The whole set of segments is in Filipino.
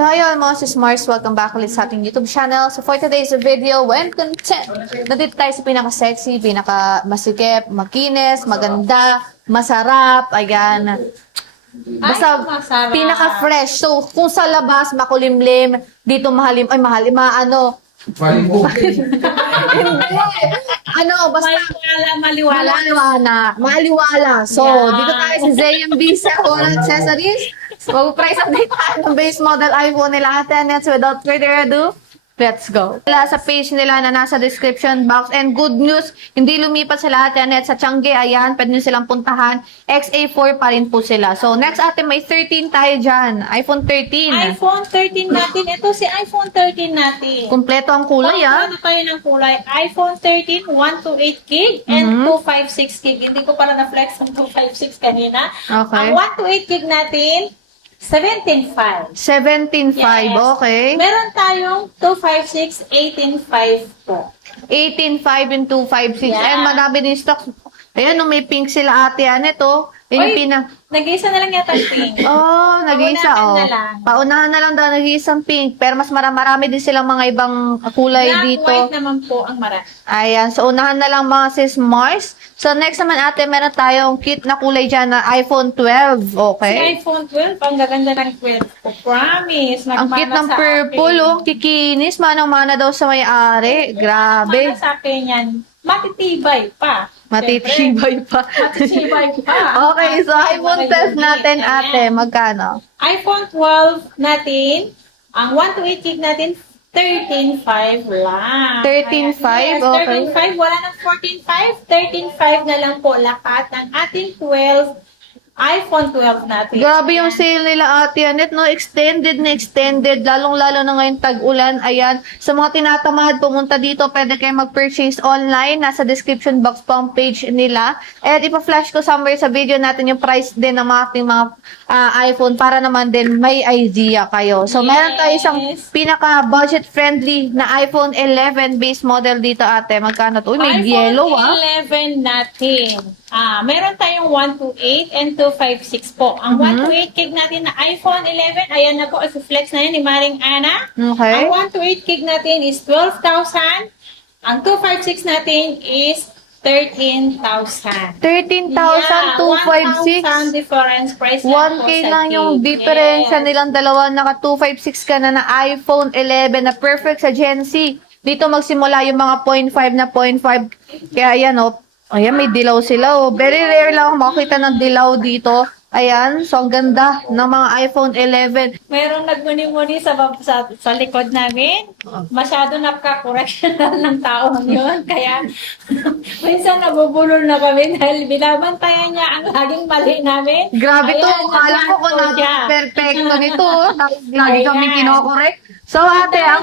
So ayun mga sis Mars, welcome back ulit sa ating YouTube channel. So for today's video, when content, nandito tayo sa pinaka-sexy, pinaka-masikip, makinis, maganda, masarap, ayan. Basta pinaka-fresh. So kung sa labas, makulimlim, dito mahalim, maano, hindi. Basta maliwala. So, dito tayo sa ZMB sa All Accessories. Mag-price update tayo ng base model iPhone nila at without further ado, let's go. Sa page nila na nasa description box. And good news, hindi lumipat sila at sa Changi. Ayan, pwede nyo silang puntahan. XA4 pa rin po sila. So, next atin may 13 tayo dyan. iPhone 13. iPhone 13 natin. Ito si iPhone 13 natin. Kumpleto ang kulay, Ano tayo ng kulay? iPhone 13, 128 gig and 256 gig. Hindi ko pala na-flex ang 256 kanina. Okay. Ang 128 gig natin, 17.5. 17.5, Yes. okay. Meron tayong 256, 18.5 po. 18.5 and 256. Yeah. And madami din stock. Ayan, may pink sila ate. Ano ito? Yung Oy, nag-isa na lang yata yung pink. Oh, nag-iisa. Paunahan Oh. na lang. Paunahan na lang daw nag-iisang pink. Pero mas marami din silang mga ibang kulay Black, dito. white naman po ang marami. Ayan. So, unahan na lang mga sis Mars. So, next naman ate, meron tayong kit na kulay dyan na iPhone 12. Si Okay. iPhone 12, ang gaganda ng 12 ko. Promise. Ang kit ng sa purple, akin. oh. Kikinis. Manang-mana daw sa may-ari. Grabe. Para sa akin yan, matitibay pa. Matitibay pa. Matitibay pa. Okay, so iPhone 12 natin ate, magkano? iPhone 12 natin, ang 128 gig natin, 13.5 lang. 13.5, Yes, okay. 13.5, wala ng 14.5, 13.5 na lang po lahat ng ating 12 iPhone 12 natin. Grabe yung sale nila ate Anet, no? Extended na extended, lalong-lalo na ngayon tag-ulan. Ayan, sa mga tinatamad, pumunta dito, pwede kayo mag-purchase online. Nasa description box po ang page nila. At ipa-flash ko somewhere sa video natin yung price din ng mga ating mga iPhone para naman din may idea kayo. So, meron tayo isang pinaka-budget friendly na iPhone 11 base model dito ate. Magkano to? Uy, may yellow iPhone 11 natin. Meron tayong 128 and 256 po. Ang 128 gig natin na iPhone 11, ayan na po, flex na yan ni Maring Ana. Okay. Ang 128 gig natin is 12,000. Ang 256 natin is 13,000. 13,256. 1,000 difference price lang po 1K sa lang yung gig. diferensya Yes. nilang dalawa. Naka 256 ka na iPhone 11 na perfect sa Gen Z. Dito magsimula yung mga 0.5 na 0.5. Kaya ayan ayan may dilaw sila Very rare lang makita ng dilaw dito. Ayan, so ang ganda ng mga iPhone 11. Meron nagmuni-muni sa likod namin. Masyado napaka-correctional ng taong yun. Kaya, minsan nabubulol na kami dahil binabantayan niya ang laging mali namin. Grabe to, Ayan, akala ko kung perfecto nito. Lagi kami Ayan. kinokorek. So ate, ang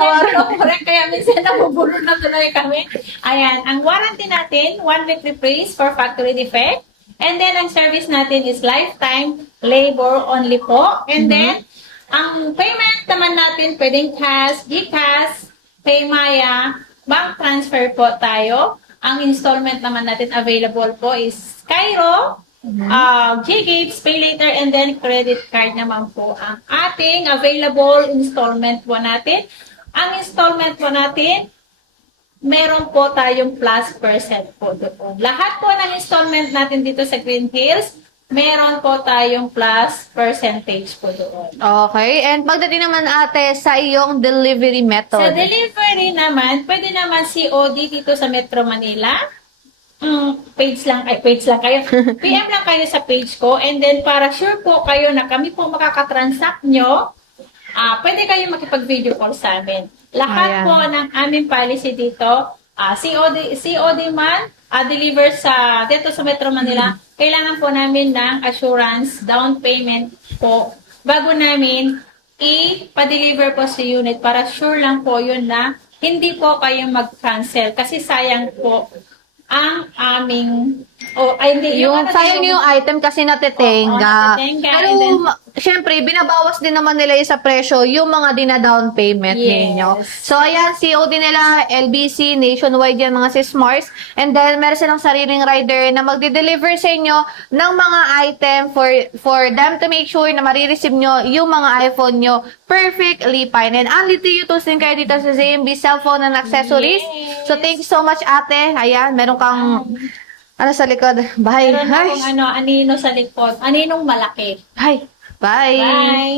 Correct, kaya minsan nabubulol na tuloy kami. Ayan, ang warranty natin, 1 week replace for factory defect. And then, ang service natin is lifetime labor only po. And then, ang payment naman natin, pwedeng cash, GCash, Paymaya, bank transfer po tayo. Ang installment naman natin available po is Cairo, GGives, Pay Later, and then credit card naman po ang ating available installment po natin. Ang installment po natin, meron po tayong plus percent po doon. Lahat po ng installment natin dito sa Green Hills, meron po tayong plus percentage po doon. Okay, and pagdating naman ate sa iyong delivery method. Sa delivery naman, pwede naman COD dito sa Metro Manila. Page lang kayo. PM lang kayo sa page ko. And then, para sure po kayo na kami po makakatransact nyo, pwede kayo makipag-video call sa amin. Lahat po ng aming policy dito, COD man, deliver dito sa Metro Manila, kailangan po namin ng assurance, down payment po, bago namin i-pa-deliver po sa unit para sure lang po yun na hindi po kayo mag-cancel kasi sayang po ang aming, hindi, Yung ano, sayang yung item kasi Oo, natetenga. natetenga, Pero, and then- syempre, binabawas din naman nila yung sa presyo yung mga dina-down payment Yes. ninyo. So, ayan, COD nila, LBC, nationwide yan, mga sis-Mars. And then, meron silang sariling rider na magde-deliver sa inyo ng mga item for them to make sure na marireceive nyo yung mga iPhone nyo perfectly fine. And only to you to din kayo dito sa ZMB Cellphone and Accessories. Yes. So, thank you so much, ate. Ayan, meron kang ano sa likod? Bye. Meron Hi. akong anino sa likod. Aninong malaki. Hi. Bye. Bye!